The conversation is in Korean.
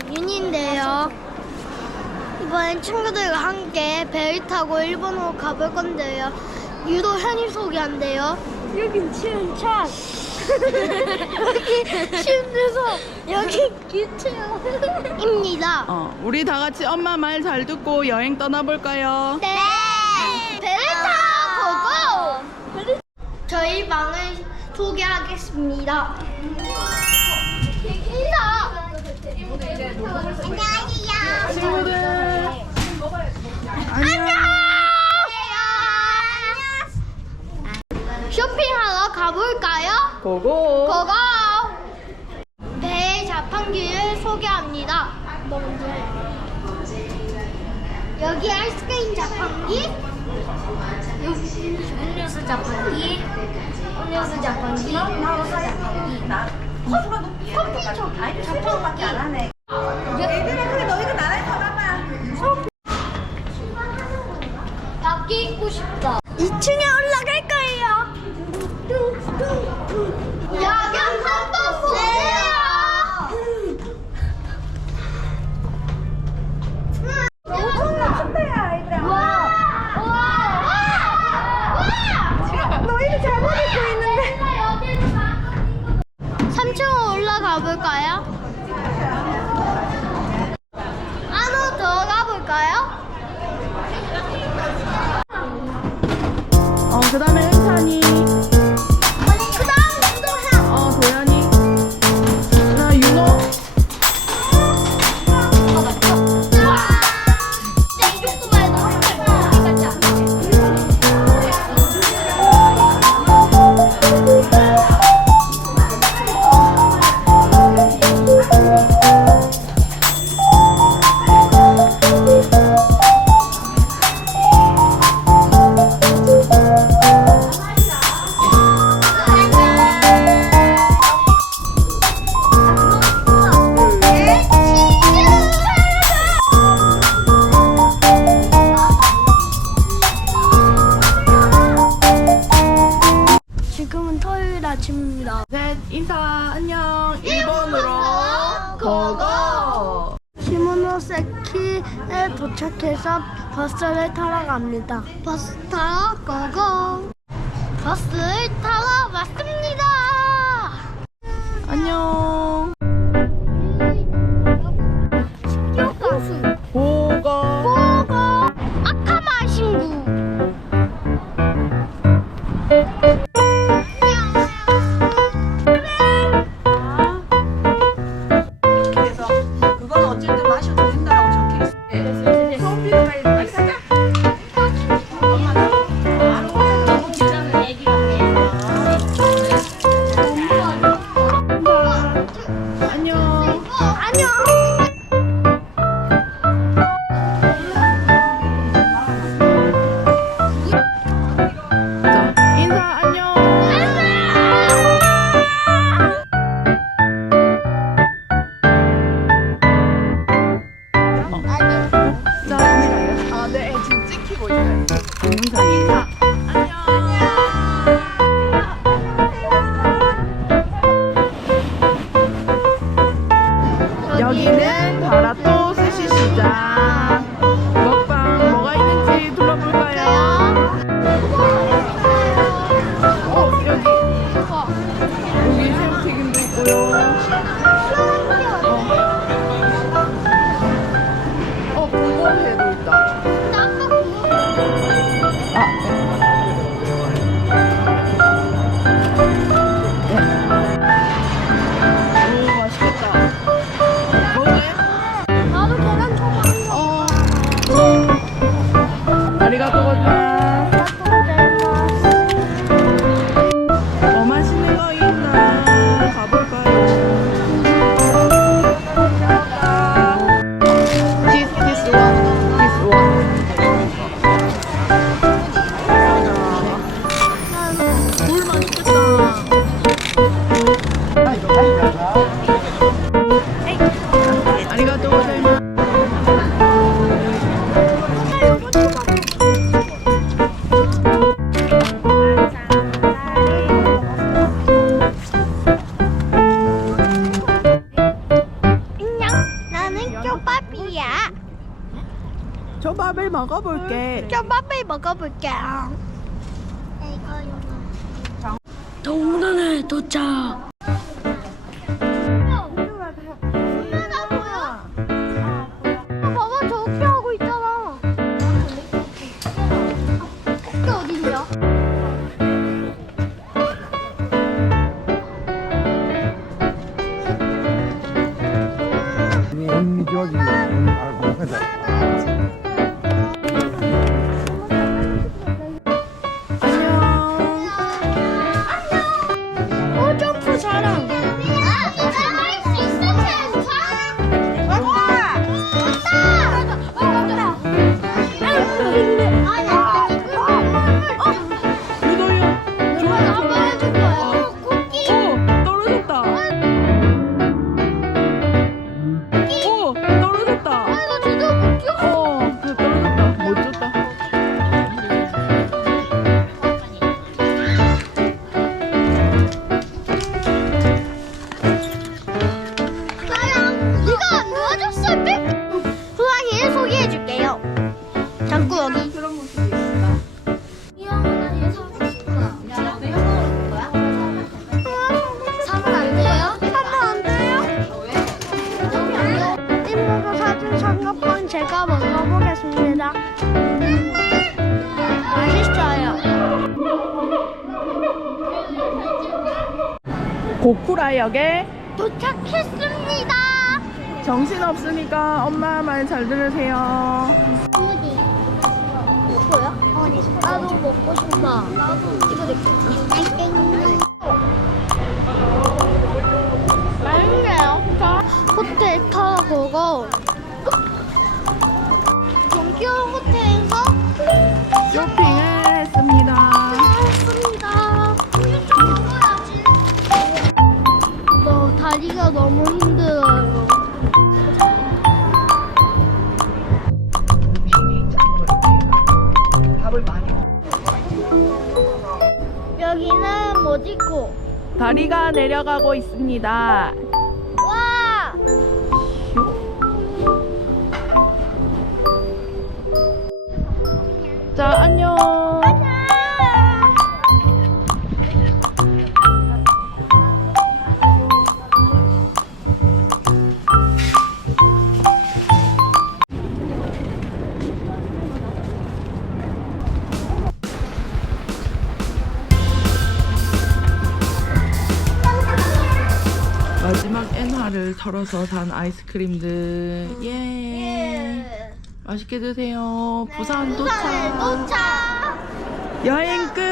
윤인데요. 이번엔 친구들과 함께 배를 타고 일본으로 가볼 건데요. 유도 현이 소개한대요. 여긴 치은차. 여기 침대서 여기 기체입니다. 어, 우리 다 같이 엄마 말 잘 듣고 여행 떠나볼까요? 네. 배를 타고 고! 저희 방을 소개하겠습니다. 안녕하세요. 친구들 안녕. 쇼핑하러 가볼까요? 고고 고고. 배의 자판기를 소개합니다. 뭐 먼저 해? 여기 아이스크림 자판기, 여기 음료수 자판기, 음료수 자판기, 음료수 자판기, 커피 자판기. 있고 싶다. 2층에 아침입니다. 셋 인사 안녕 일본으로 고고 시모노세키에 도착해서 버스를 타러 갑니다. 버스 타러 고고. 버스를 타러 왔습니다. 여기는 다라토 스시 시장. 먹방 뭐가 있는지 둘러볼까요? 어 여기. 여기 새우튀김도 있고요 밥이야. 저 밥을 먹어볼게. 음. 저 밥을 먹어볼게. 어. 네, 동단에 도착. 고쿠라역에 도착했습니다. 정신 없으니까 엄마 말 잘 들으세요. 어디? 뭐야? 어디? 나도 먹고 싶다. 나도. 이거 내 거. 맛있네요. 저 호텔 타고 동교 호텔에서 쇼핑을 뭐지고? 다리가 내려가고 있습니다. 와! 자, 안녕. 엔화를 털어서 산 아이스크림들. 예. 맛있게 드세요. 부산 부산에 도착. 도착! 여행 끝.